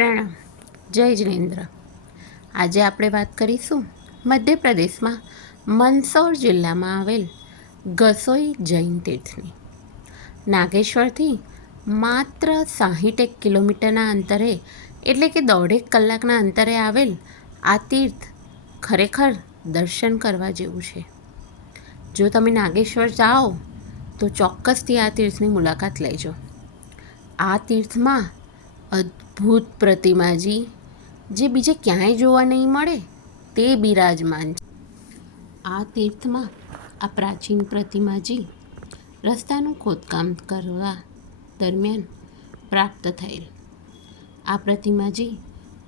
પ્રણામ, જય જિનેન્દ્ર। આજે આપણે વાત કરીશું મધ્યપ્રદેશમાં મંદસૌર જિલ્લામાં આવેલ ગસોઈ જૈન તીર્થની। નાગેશ્વરથી માત્ર 61 કિલોમીટરના અંતરે એટલે કે 1.5 કલાકના અંતરે આવેલ આ તીર્થ ખરેખર દર્શન કરવા જેવું છે। જો તમે નાગેશ્વર જાઓ તો ચોક્કસથી આ તીર્થની મુલાકાત લેજો। આ તીર્થમાં અદ્ભુત પ્રતિમાજી જે બીજે ક્યાંય જોવા નહીં મળે તે બિરાજમાન છે। આ તીર્થમાં આ પ્રાચીન પ્રતિમાજી રસ્તાનું ખોદકામ કરવા દરમિયાન પ્રાપ્ત થયેલ। આ પ્રતિમાજી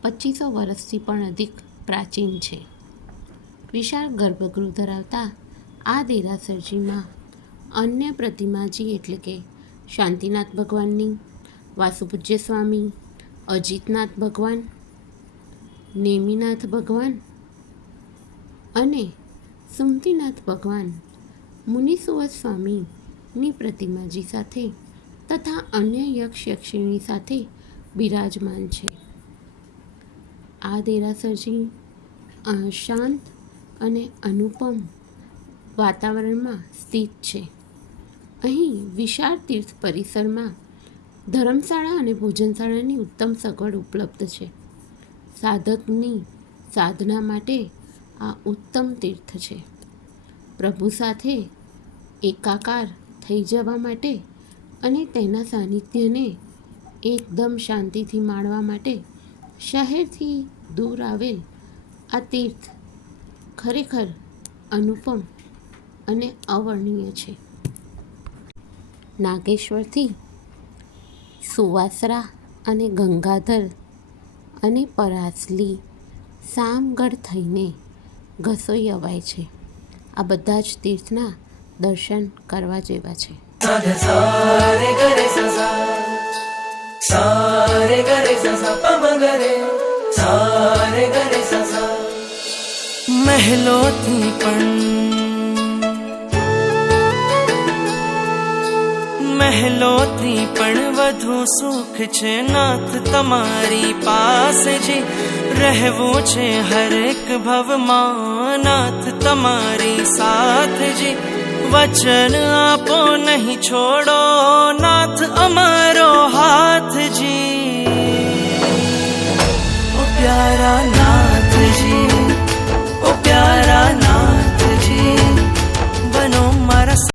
2500 વર્ષથી પણ અધિક પ્રાચીન છે। વિશાળ ગર્ભગૃહ ધરાવતા આ દેરાસરજીમાં અન્ય પ્રતિમાજી એટલે કે શાંતિનાથ ભગવાનની, વાસુપૂજ્ય સ્વામી, અજીતનાથ ભગવાન, નેમિનાથ ભગવાન અને સુમતીનાથ ભગવાન, મુનિસુવર સ્વામીની પ્રતિમાજી સાથે તથા અન્ય યક્ષ યક્ષિણી સાથે બિરાજમાન છે। આ દેરાસરજી શાંત અને અનુપમ વાતાવરણમાં સ્થિત છે। અહીં વિશાળ તીર્થ પરિસરમાં ધર્મશાળા અને ભોજનશાળાની ઉત્તમ સગવડ ઉપલબ્ધ છે। સાધકની સાધના માટે આ ઉત્તમ તીર્થ છે। પ્રભુ સાથે એકાકાર થઈ જવા માટે અને તેના સાનિધ્યને એકદમ શાંતિથી માણવા માટે શહેરથી દૂર આવેલ આ તીર્થ ખરેખર અનુપમ અને અવર્ણનીય છે। નાગેશ્વરથી સુવાસરા અને ગંગાધર અને પરાસલી સામગઢ થઈને ગસોઈ અવાય છે। આ બધા જ તીર્થના દર્શન કરવા જેવા છે। મહેલોથી પણ વધુ સુખ છે નાથ તમારી પાસે જી। રહેવું છે હરેક ભવમાં નાથ તમારી સાથ જી। વચન આપો નહીં છોડો